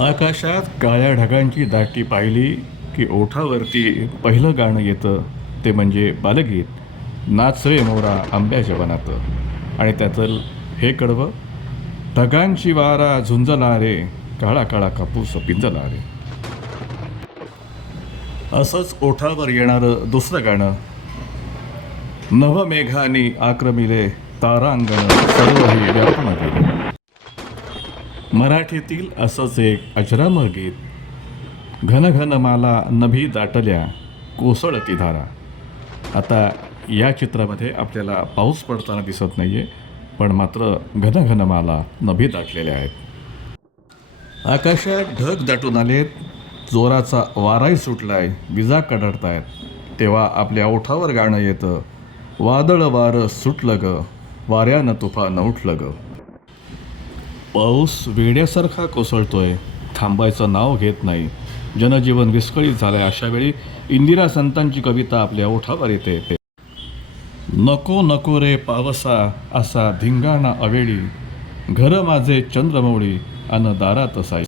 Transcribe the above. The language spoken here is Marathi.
आकाशात काळ्या ढगांची दाटी पाहिली की ओठावरती पहिलं गाणं येतं ते म्हणजे बालगीत नाच रे मोरा आंब्याच्या वनात. आणि त्यातलं हे कडवं, ढगांची वारा झुंजला रे, काळा काळा कापूस पिंजला रे. असंच ओठावर येणारं दुसरं गाणं, नभमेघानी आक्रमिले तारांगण सर्वही व्यापून गेले. मराठीतील असंच एक अजरामर गीत, घन घन माला नभी दाटल्या कोसळती धारा. आता या चित्रामध्ये आपल्याला पाऊस पडताना दिसत नाही आहे, पण मात्र घन घन माला नभी दाटलेल्या आहेत. आकाशात ढग दाटून आलेत, जोराचा वाराही सुटलाय, विजा कडकडतायत. तेव्हा आपल्या ओठावर गाणं येतं, वादळ वारं सुटलं ग, वाऱ्यानं तुफान उठलं ग. पाऊस वेड्यासारखा कोसळतोय, थांबायचं नाव घेत नाही, जनजीवन विस्कळीत झालंय. अशा वेळी इंदिरा संतांची कविता आपल्या ओठावर येते. नको नको रे पावसा असा धिंगाणा अवेळी, घर माझे चंद्रमौळी अन दारात साई.